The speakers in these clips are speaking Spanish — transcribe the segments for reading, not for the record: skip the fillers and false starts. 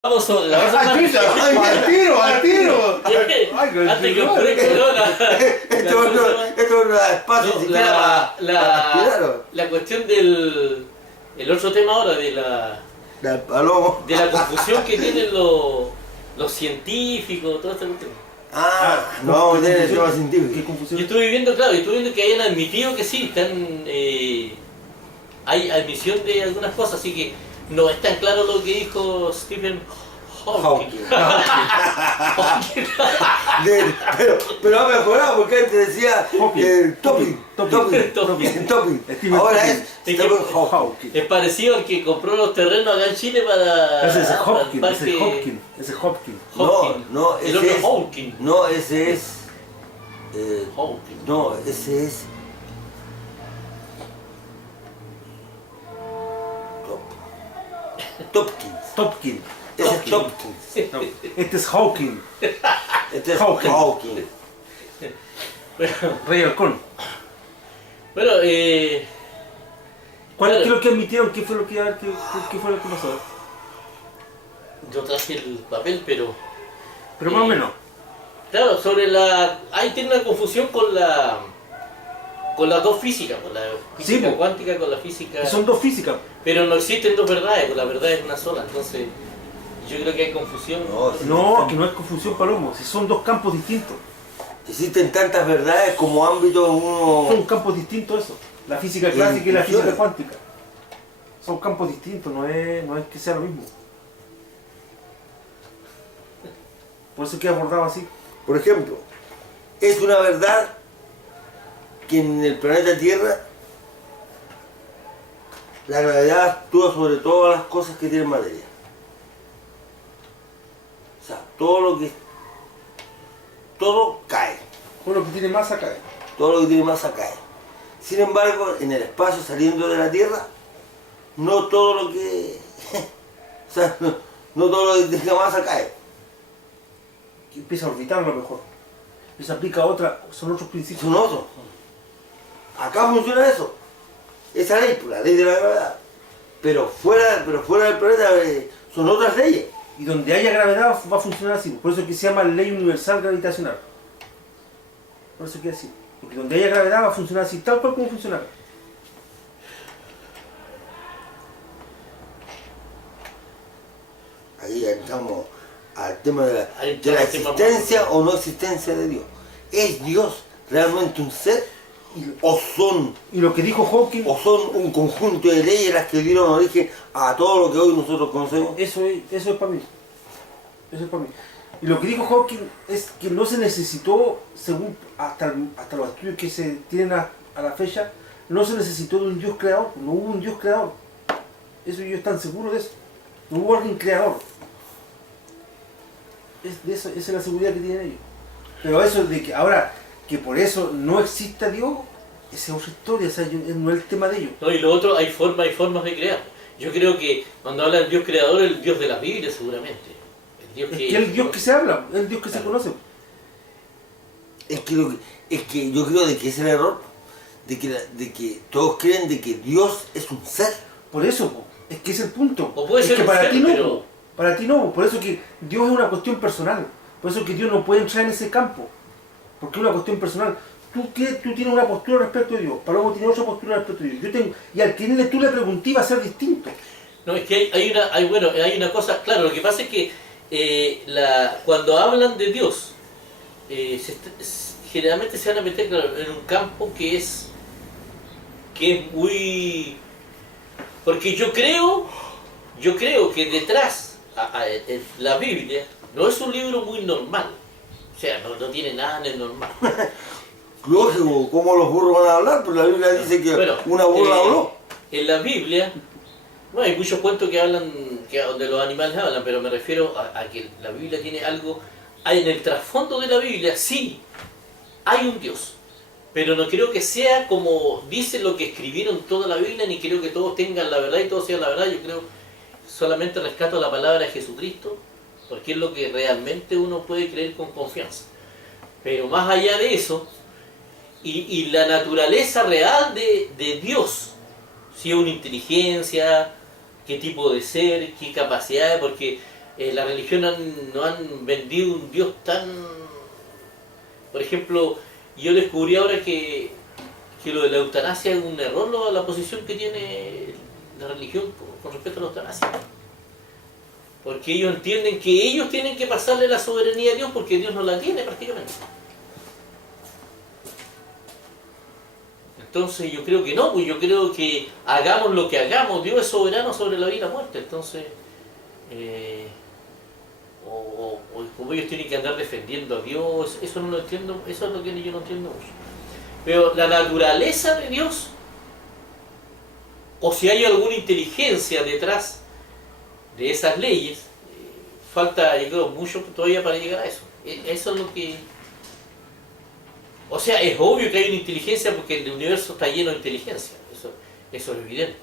Vamos sobre la base ¡Al tiro! Antes que ocurra Esto no da espacio siquiera para aspirar. la cuestión del el otro tema ahora de Del palomo. de la confusión que tienen los científicos, todo este cuestión. No vamos a tener el tema ¿Qué científico. Yo confusión? estuve viendo, claro, que hayan admitido que sí, hay admisión de algunas cosas, así que no es tan claro lo que dijo Stephen Hawking. Pero ha mejorado porque antes decía topping. Stephen Ahora Hawking. es Stephen Hawking. Hawking. Es parecido al que compró los terrenos acá en Chile para... Ese es Hopkins, para el ese es parque Hopkins, ese es Hopkins. Hawking. No, El ese otro es. Hawking. No, ese es. Hawking. No, ese es. Topkins. Topkins. Ese es Topkins. No, este es Hawking. Este es Hawking. Hawking. Rey Halcón. Bueno, ¿Qué Claro. es lo que admitieron? ¿Qué fue lo que pasó? yo traje el papel, pero... Pero más o menos. Claro, sobre ahí tiene una confusión con las dos físicas, con la física po. cuántica, con la física... Son dos físicas. Pero no existen dos verdades, pues la verdad es una sola, entonces yo creo que hay confusión. No, que no es confusión, Palomo. Si son dos campos distintos. Existen tantas verdades como ámbitos uno. Son campos distintos eso. La física Y clásica y la discusiones. física cuántica. Son campos distintos, no es que sea lo mismo. Por eso es que abordaba así. Por ejemplo, es una verdad que en el planeta Tierra la gravedad actúa sobre todas las cosas que tienen materia. O sea, todo cae. Todo lo que tiene masa cae. Todo lo que tiene masa cae. Sin embargo, en el espacio saliendo de la Tierra, no todo lo que. O sea, no todo lo que tenga masa cae. Que empieza a orbitar a lo mejor. Se aplica a otra, son otros principios. Son otros. Acá funciona eso. Esa ley, pues, la ley de la gravedad. Pero fuera del planeta son otras leyes. Y donde haya gravedad va a funcionar así. Por eso es que se llama ley universal gravitacional. Por eso es que es así. Porque donde haya gravedad va a funcionar así, tal cual como funciona. Ahí entramos al tema de la Ahí entramos al tema existencia más- o no existencia de Dios. ¿Es Dios realmente un ser? ¿O son Y lo que dijo Hawking, un conjunto de leyes las que dieron origen a todo lo que hoy nosotros conocemos? eso es para mí. Eso es para mí. Y lo que dijo Hawking es que no se necesitó, según hasta los estudios que se tienen a la fecha, no se necesitó de un Dios creador, no hubo un Dios creador. Eso ellos están seguros de eso. No hubo alguien creador. Esa es la seguridad que tienen ellos. Pero eso de que ahora, que por eso no exista Dios, esa es otra historia, o sea, no es el tema de ellos. No, y lo otro, hay formas de crear. Yo creo que cuando habla del Dios creador, el Dios de la Biblia seguramente. El Dios Es que el Dios que se habla, el Dios que se conoce. Es que yo creo de que es el error, de que todos creen de que Dios es un ser. Por eso, po, es que es el punto. O puede es ser que un para ser, ti no, pero- po, para ti no, por eso que Dios es una cuestión personal. Por eso que Dios no puede entrar en ese campo. Porque es una cuestión personal. Tú tienes una postura respecto a Dios, Palomo tiene otra postura respecto a Dios. Yo tengo, y al que tú le pregunté va a ser distinto. No, es que hay una cosa, claro, lo que pasa es que cuando hablan de Dios, generalmente se van a meter claro, en un campo que es muy... Porque yo creo que detrás, la Biblia no es un libro muy normal, o sea, no tiene nada de normal. Lógico, ¿cómo los burros van a hablar? Pues la Biblia dice que Bueno, una burra habló. En la Biblia, bueno, hay muchos cuentos que hablan, donde los animales hablan, pero me refiero a que la Biblia tiene algo, en el trasfondo de la Biblia sí, hay un Dios, pero no creo que sea como dice lo que escribieron toda la Biblia, ni creo que todos tengan la verdad y todos sean la verdad. Yo creo solamente rescato la palabra de Jesucristo, porque es lo que realmente uno puede creer con confianza. Pero más allá de eso, y la naturaleza real de Dios, si es una inteligencia, qué tipo de ser, qué capacidades, porque la religión no han vendido un Dios tan... Por ejemplo, yo descubrí ahora que lo de la eutanasia es un error, la posición que tiene la religión con respecto a la eutanasia. Porque ellos entienden que ellos tienen que pasarle la soberanía a Dios porque Dios no la tiene prácticamente. Entonces yo creo que no, pues yo creo que hagamos lo que hagamos, Dios es soberano sobre la vida y la muerte. Entonces, o como ellos tienen que andar defendiendo a Dios, eso no lo entiendo, eso es lo que yo no entiendo mucho. Pero la naturaleza de Dios, o si hay alguna inteligencia detrás de esas leyes, falta, yo creo, mucho todavía para llegar a eso. Eso es lo que... O sea, es obvio que hay una inteligencia porque el universo está lleno de inteligencia, eso es evidente.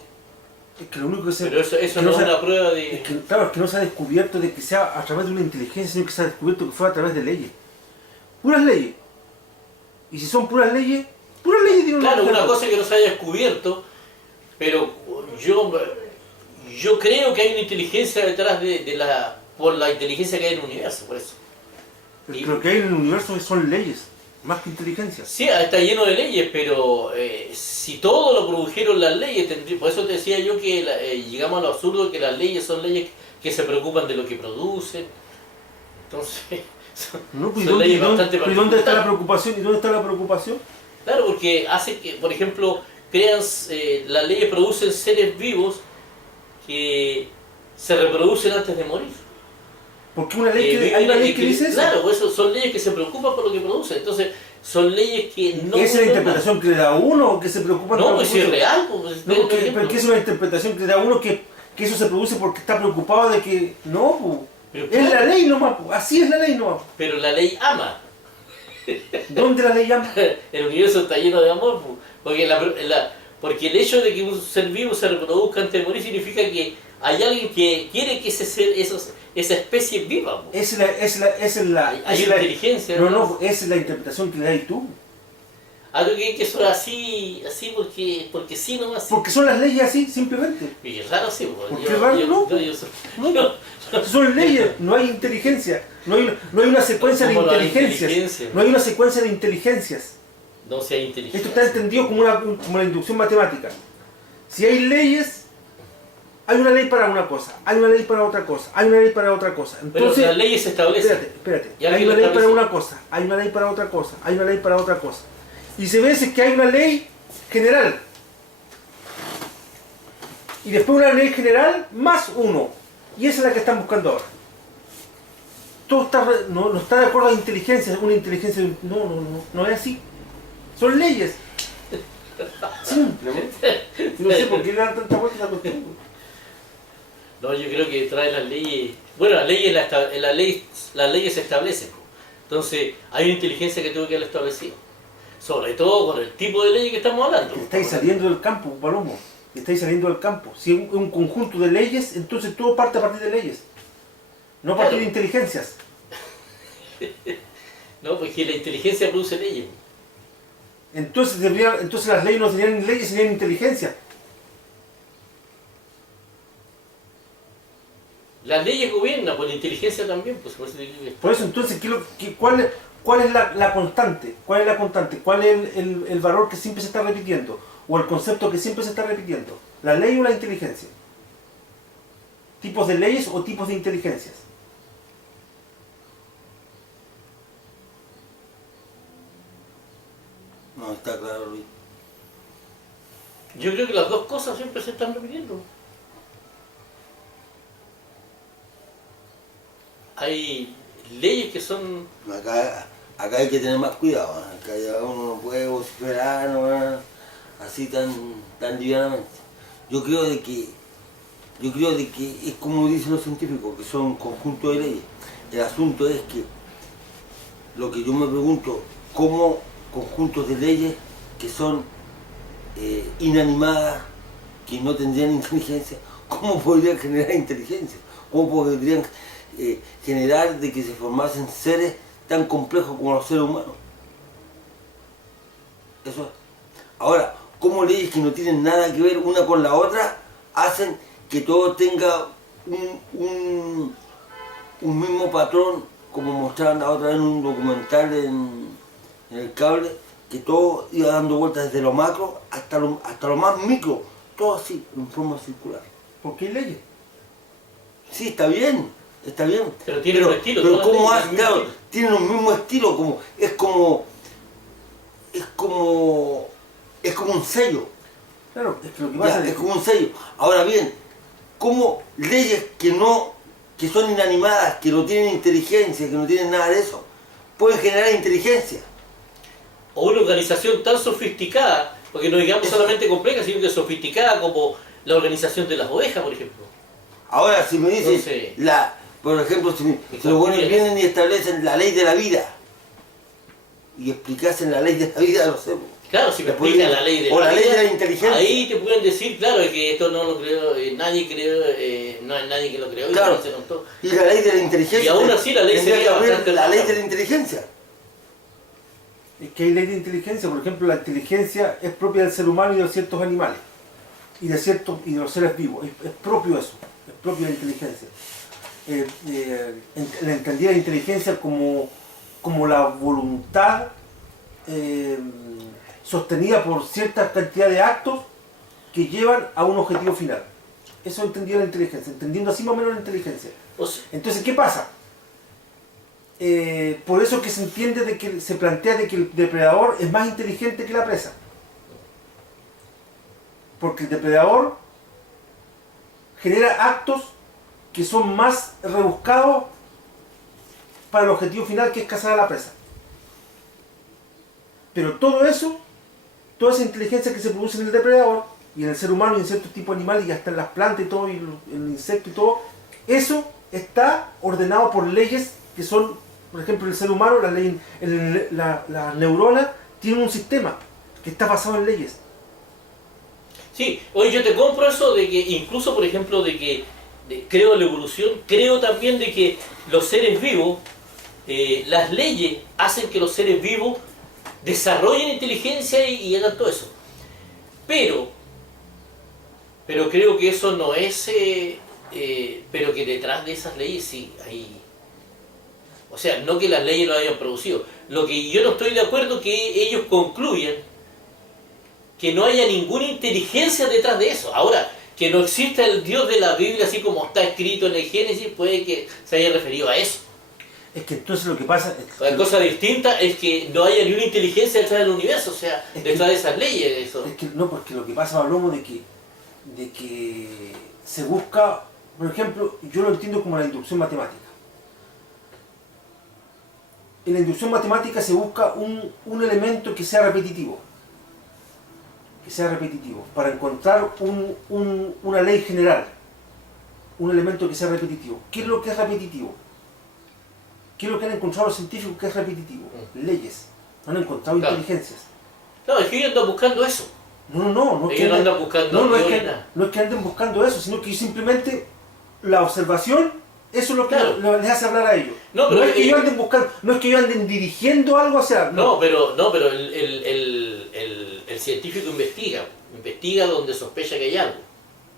Es que lo único que se... Pero eso no es una prueba de... Es que, claro, es que no se ha descubierto de que sea a través de una inteligencia, sino que se ha descubierto que fue a través de leyes. Puras leyes. Y si son puras leyes tienen Claro, una cosa que no se haya descubierto, pero yo creo que hay una inteligencia detrás por la inteligencia que hay en el universo, por eso. Lo que hay en el universo son leyes, más que inteligencia. Sí, está lleno de leyes, pero si todo lo produjeron las leyes, por eso te decía yo que llegamos a lo absurdo que las leyes son leyes que se preocupan de lo que producen. Entonces, son leyes bastante particulares. ¿Y dónde está la preocupación? ¿Y dónde está la preocupación? Claro, porque hace que, por ejemplo, las leyes producen seres vivos que se reproducen antes de morir. Porque hay una ley que dice eso. Claro, pues son leyes que se preocupan por lo que producen. Entonces, son leyes que no... ¿Es la interpretación que le da uno o que se preocupa? No, pues si es real. Pues, no, porque es una interpretación que le da uno que eso se produce porque está preocupado de que... No, pues, es la ley nomás, pues, así es la ley nomás. Pero la ley ama. ¿Dónde la ley ama? El universo está lleno de amor, pues, porque el hecho de que un ser vivo se reproduzca antes de morir significa que hay alguien que quiere que esa especie viva. Esa es la inteligencia. No, esa es la interpretación que le das tú. Algo que eso es así porque sí nomás. Porque son las leyes así, simplemente. Y es raro sí, porque es raro, no. Son leyes, no hay inteligencia. No hay una secuencia de inteligencias. No hay una secuencia de inteligencias. No si hay inteligencia. Esto está entendido como la inducción matemática. Si hay leyes, hay una ley para una cosa, hay una ley para otra cosa, hay una ley para otra cosa. Entonces, pero las leyes se establecen. Espérate. Hay una ley para una cosa, hay una ley para otra cosa, hay una ley para otra cosa. Y se ve que hay una ley general. Y después una ley general más uno. Y esa es la que están buscando ahora. Todo no está de acuerdo a la inteligencia, una inteligencia... No es así. Son leyes. Simplemente. No sé por qué le dan tanta vuelta a la cuestión. No, yo creo que trae las leyes... Bueno, las leyes se establecen. Entonces, hay una inteligencia que tuvo que haber establecido. Sobre todo con el tipo de leyes que estamos hablando. Estáis saliendo del campo, Palomo. Estáis saliendo del campo. Si es un conjunto de leyes, entonces todo parte a partir de leyes. No a partir de inteligencias. No, porque la inteligencia produce leyes. Entonces las leyes no serían leyes, serían inteligencia. Las leyes gobiernan, pues la inteligencia también. Pues, por eso entonces, ¿cuál es la constante? ¿Cuál es la constante? ¿Cuál es el valor que siempre se está repitiendo? ¿O el concepto que siempre se está repitiendo? ¿La ley o la inteligencia? ¿Tipos de leyes o tipos de inteligencias? No, está claro, Luis. Yo creo que las dos cosas siempre se están repitiendo. Hay leyes que son... Acá hay que tener más cuidado, ¿eh? Acá ya uno no puede vociferar, ¿no? Así tan livianamente. Yo creo de que es como dicen los científicos, que son un conjunto de leyes. El asunto es que lo que yo me pregunto, ¿cómo conjuntos de leyes que son inanimadas, que no tendrían inteligencia, cómo podrían generar inteligencia? ¿Cómo podrían generar de que se formasen seres tan complejos como los seres humanos? Eso es. Ahora, ¿cómo leyes que no tienen nada que ver una con la otra hacen que todo tenga un mismo patrón, como mostraban la otra vez en un documental en el cable, que todo iba dando vueltas desde lo macro hasta lo más micro, todo así, en forma circular. Porque hay leyes. Sí, está bien, está bien. Pero tiene un estilo. Pero todas las ¿cómo leyes hacen? tienen un Claro, estilo. tienen un mismo estilo, es como un sello. Claro, es que lo que Ya, pasa es como un sello. Ahora bien, ¿cómo leyes que son inanimadas, que no tienen inteligencia, que no tienen nada de eso, pueden generar inteligencia? O una organización tan sofisticada, porque no digamos solamente compleja, sino que sofisticada como la organización de las ovejas, por ejemplo. Ahora, si me dicen, Entonces, por ejemplo, si los buenos vienen y establecen la ley de la vida, y explicasen la ley de la vida, no sé. claro, si me Después explican de- la ley de o la la ley vida, de la inteligencia. ahí te pueden decir, claro, que esto no lo creó, nadie creó, no hay nadie que lo creó, y Claro. se contó. Y la ley de la inteligencia. Y aún así la ley tendría sería que haber bastante la ley rara. de la inteligencia. es que hay ley de inteligencia. Por ejemplo, la inteligencia es propia del ser humano y de ciertos animales. Y de los seres vivos. Es propio eso. Es propio de la inteligencia. La entendía la inteligencia como la voluntad sostenida por cierta cantidad de actos que llevan a un objetivo final. Eso entendía la inteligencia, entendiendo así más o menos la inteligencia. O sea, Entonces, ¿qué pasa? Por eso que se entiende se plantea de que el depredador es más inteligente que la presa. Porque el depredador genera actos que son más rebuscados para el objetivo final, que es cazar a la presa. Pero todo eso, toda esa inteligencia que se produce en el depredador y en el ser humano y en ciertos tipos de animales y hasta en las plantas y todo, y en el insecto y todo, eso está ordenado por leyes que son, por ejemplo, el ser humano, la neurona tiene un sistema que está basado en leyes. sí, oye, yo te compro eso de que incluso, por ejemplo, creo en la evolución, creo también de que los seres vivos, las leyes hacen que los seres vivos desarrollen inteligencia y hagan todo eso. Pero creo que eso no es, pero que detrás de esas leyes sí hay, o sea, no que las leyes lo hayan producido. Lo que yo no estoy de acuerdo que ellos concluyan que no haya ninguna inteligencia detrás de eso. Ahora, que no exista el Dios de la Biblia así como está escrito en el Génesis, puede que se haya referido a eso. Es que entonces lo que pasa es La cosa distinta es que no haya ni una inteligencia detrás del universo, o sea, Es que- detrás de esas leyes. Eso. no, porque lo que pasa, Pablomo, de que se busca, por ejemplo, yo lo entiendo como la inducción matemática. En la inducción matemática se busca un elemento que sea repetitivo. Que sea repetitivo, para encontrar una ley general. Un elemento que sea repetitivo. ¿Qué es lo que es repetitivo? ¿Qué es lo que han encontrado los científicos que es repetitivo? Leyes. No han encontrado Claro. inteligencias. No, es que ellos andan buscando eso. No es que Ellos no anden- andan buscando no es Dios que, ni nada. no es que anden buscando eso, sino que simplemente la observación, eso es lo que Claro. les hace hablar a ellos. No, pero es que ellos- ellos anden buscando, no es que ellos anden dirigiendo algo hacia... No, pero el científico investiga donde sospecha que hay algo.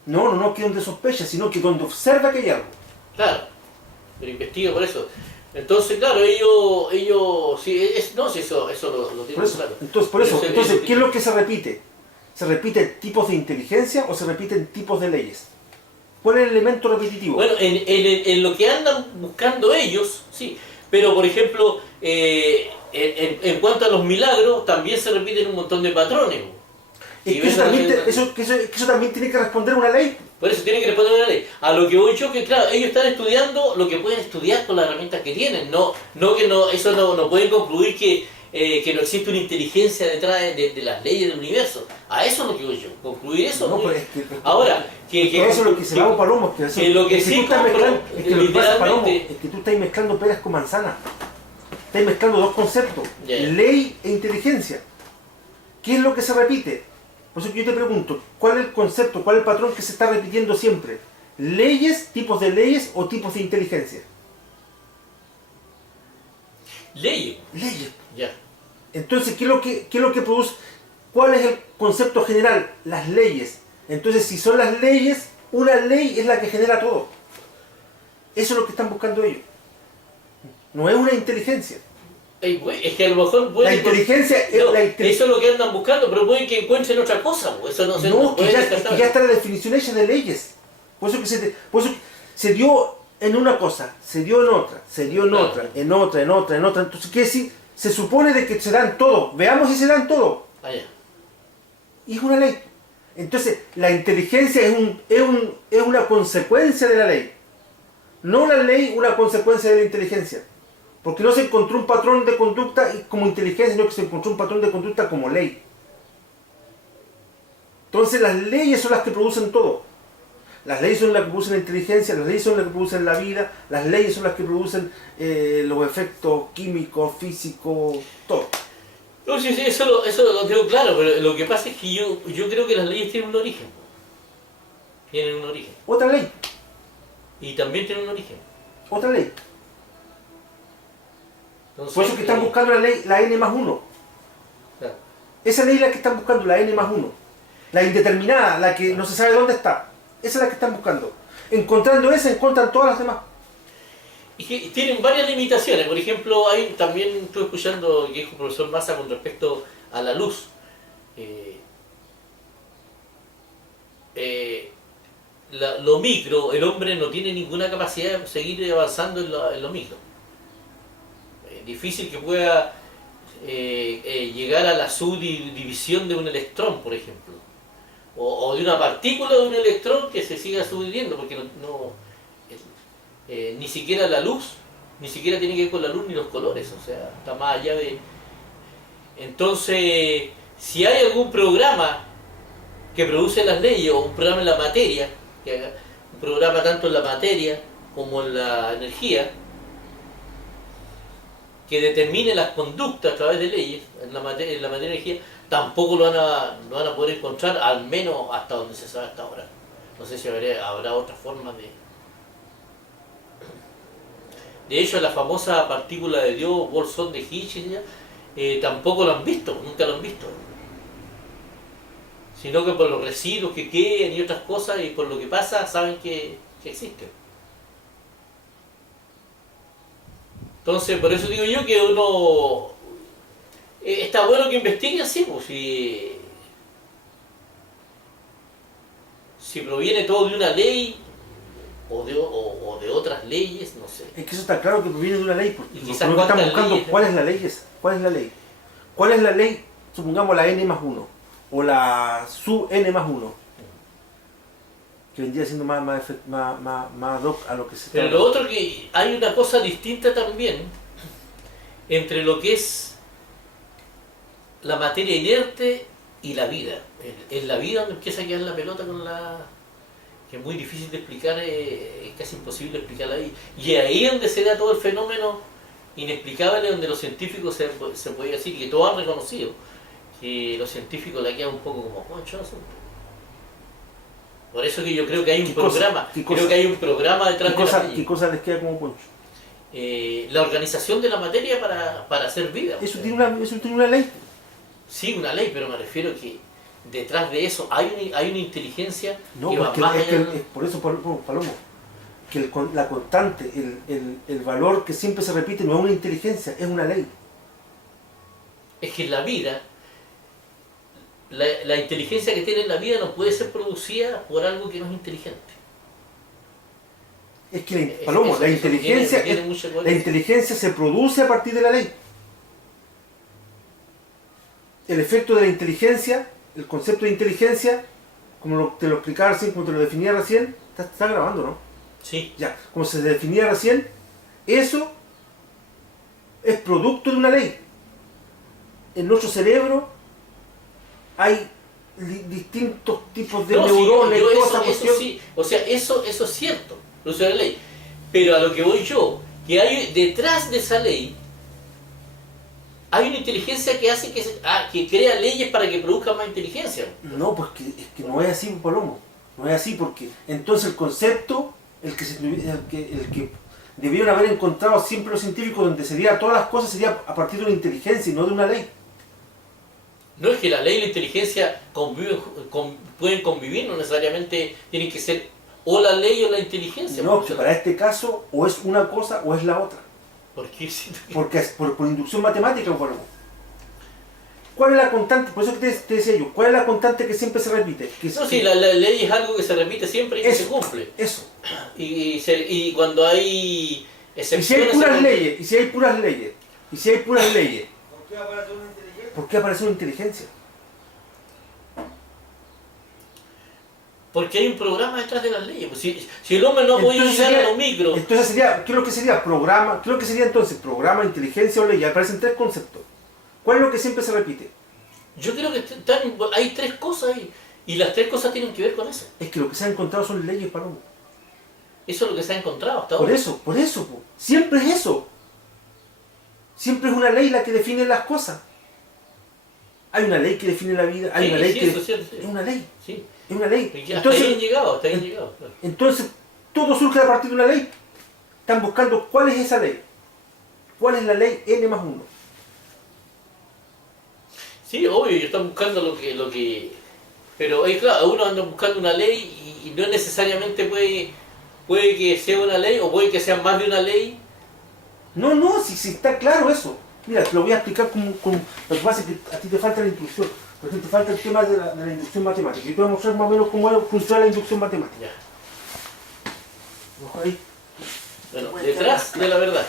No que donde sospecha, sino que donde observa que hay algo. Claro, pero investiga por eso. Entonces, claro, ellos sí, sí, eso lo tienen Por eso, claro. entonces, ¿qué es lo que se repite? ¿Se repiten tipos de inteligencia o se repiten tipos de leyes? ¿Cuál es el elemento repetitivo? Bueno, en lo que andan buscando ellos, sí. Pero, por ejemplo, en cuanto a los milagros, también se repiten un montón de patrones. es Y que eso ves también, la- eso también tiene que responder una ley. Por eso tiene que responder una ley. A lo que voy yo, que claro, ellos están estudiando lo que pueden estudiar con las herramientas que tienen. Eso no pueden concluir que no existe una inteligencia detrás de las leyes del universo. A eso es lo que voy yo. Concluir eso. No, ¿no? pues, Ahora, todo eso es lo que se va a Palomo, que lo que es sí tú estás compro, mezclando, es que lo que pasa, Palomo, literalmente- es que tú estás mezclando peras con manzanas. Estás mezclando dos conceptos, Ya. ley e inteligencia. ¿Qué es lo que se repite? Por eso que yo te pregunto, ¿cuál es el concepto, cuál es el patrón que se está repitiendo siempre? ¿Leyes, tipos de leyes o tipos de inteligencia? Leyes. Leyes. Ya. Entonces, ¿qué es lo que produce? ¿Cuál es el concepto general? Las leyes. Entonces, si son las leyes, una ley es la que genera todo. Eso es lo que están buscando ellos. No es una inteligencia. Es que a lo mejor La puede... inteligencia No, es eso es lo que andan buscando, pero puede que encuentren otra cosa, pues. Eso no se No, que puede ya, descartar. que ya está la definición hecha de leyes. Por eso que se dio en una cosa, se dio en otra, se dio en Claro. otra, en otra, en otra, en otra. Entonces, ¿qué decir? Se supone de que se dan todo. Veamos si se dan todo. Ah, ya. Y es una ley. Entonces, la inteligencia es una consecuencia de la ley. No la ley una consecuencia de la inteligencia. Porque no se encontró un patrón de conducta como inteligencia, sino que se encontró un patrón de conducta como ley. Entonces las leyes son las que producen todo. Las leyes son las que producen la inteligencia, las leyes son las que producen la vida, las leyes son las que producen los efectos químicos, físicos, todo. No, sí, sí, eso lo tengo claro, pero lo que pasa es que yo creo que las leyes tienen un origen. Tienen un origen. Otra ley, Y también tienen un origen. otra ley. Entonces, Por eso que están buscando la ley, la N+1. claro. Esa ley es la que están buscando, la N+1. La indeterminada, la que no se sabe dónde está. Esa es la que están buscando. Encontrando esa, encuentran todas las demás. Y que tienen varias limitaciones. Por ejemplo, también estuve escuchando que dijo el profesor Massa con respecto a la luz. Lo micro, el hombre no tiene ninguna capacidad de seguir avanzando en lo micro. Es difícil que pueda llegar a la subdivisión de un electrón, por ejemplo. O de una partícula de un electrón que se siga subdividiendo, porque ni siquiera la luz, ni siquiera tiene que ver con la luz ni los colores, o sea, está más allá de... Entonces, si hay algún programa que produce las leyes, o un programa en la materia, un programa tanto en la materia como en la energía, que determine las conductas a través de leyes, en la materia y energía, tampoco lo van a poder encontrar, al menos hasta donde se sabe hasta ahora. No sé si habrá otra forma de... De hecho, la famosa partícula de Dios, bolsón de Higgs, tampoco lo han visto, nunca lo han visto. Sino que por los residuos que quedan y otras cosas, y por lo que pasa, saben que existen. Entonces, por eso digo yo que uno... está bueno que investiguen así, pues, si proviene todo de una ley o de otras leyes, no sé. Es que eso está claro que proviene de una ley. Porque Y lo quizás que están cuántas buscando, leyes, ¿no? ¿cuál es la ley esa? ¿Cuál es la ley? ¿Cuál es la ley? Supongamos la N+1 o la sub N+1. Que vendría siendo más doc a lo que se Pero está... lo otro que hay una cosa distinta también entre lo que es la materia inerte y la vida. En la vida donde empieza a quedar la pelota con la... que es muy difícil de explicar, es casi imposible explicarla ahí. Y ahí es donde se da todo el fenómeno inexplicable, donde los científicos se puede decir, que todos han reconocido, que los científicos la quedan un poco como concho, ¿no? Por eso que yo creo que hay un programa, creo que hay un programa detrás de la ley. ¿Qué cosa les queda como poncho? La organización de la materia para hacer vida. Eso tiene una ley. Sí, una ley, pero me refiero que detrás de eso hay una inteligencia No, que va porque más es allá. que por eso, Palomo, que la constante, el valor que siempre se repite no es una inteligencia, es una ley. Es que en la vida, la inteligencia que tiene en la vida no puede ser producida por algo que no es inteligente. Es que, Palomo, la inteligencia, tiene mucha la coherencia. inteligencia se produce a partir de la ley. El efecto de la inteligencia, el concepto de inteligencia, como te lo explicaba recién, como te lo definía recién, está grabando, ¿no? Sí. Ya, como se definía recién, eso es producto de una ley. En nuestro cerebro hay distintos tipos de No, sí, neuronas y yo toda eso esa cuestión. sí, o sea, eso es cierto, produce la ley. Pero a lo que voy yo, que hay detrás de esa ley, hay una inteligencia que hace que crea leyes para que produzca más inteligencia. No, pues es que no es así, Palomo. No es así porque entonces el concepto, el que debieron haber encontrado siempre los científicos donde sería todas las cosas sería a partir de una inteligencia y no de una ley. No es que la ley y la inteligencia pueden convivir, no necesariamente tienen que ser o la ley o la inteligencia. No, que para este caso o es una cosa o es la otra. ¿Por qué? Porque es por inducción matemática, bueno. ¿Cuál es la constante? Por eso que te decía yo, ¿cuál es la constante que siempre se repite? No, sí, la ley es algo que se repite siempre y que Eso. se cumple. Eso. Y cuando hay Y si hay excepciones... puras leyes, y si hay puras leyes, y si hay puras leyes, ¿Por qué aparece una inteligencia? ¿por qué aparece una inteligencia? Porque hay un programa detrás de las leyes. Pues si el hombre no podía llegar a los micros... Entonces sería, ¿qué es lo que sería? Programa, ¿qué es lo que sería entonces? Programa, inteligencia o ley. Aparecen tres conceptos. ¿Cuál es lo que siempre se repite? Yo creo que hay tres cosas ahí. Y las tres cosas tienen que ver con eso. Es que lo que se ha encontrado son leyes, Palomo. Eso es lo que se ha encontrado hasta ahora. Por eso, po. Siempre es eso. Siempre es una ley la que define las cosas. Hay una ley que define la vida, hay Sí, una ley sí, que... eso es cierto, sí. Es una ley, Sí. es una ley. Y hasta ahí han llegado, hasta ahí han llegado. Claro. Entonces, todo surge a partir de una ley. Están buscando cuál es esa ley. ¿Cuál es la ley n+1? Sí, obvio, ellos están buscando lo que... Pero claro, uno anda buscando una ley y no necesariamente puede que sea una ley o puede que sea más de una ley. No, si está claro eso. Mira, te lo voy a explicar como lo que pasa es que a ti te falta la instrucción. Por ejemplo, te falta el tema de la inducción matemática. Yo te voy a mostrar más o menos cómo funciona la inducción matemática. Ya. Ojo ahí. Bueno, detrás de la verdad.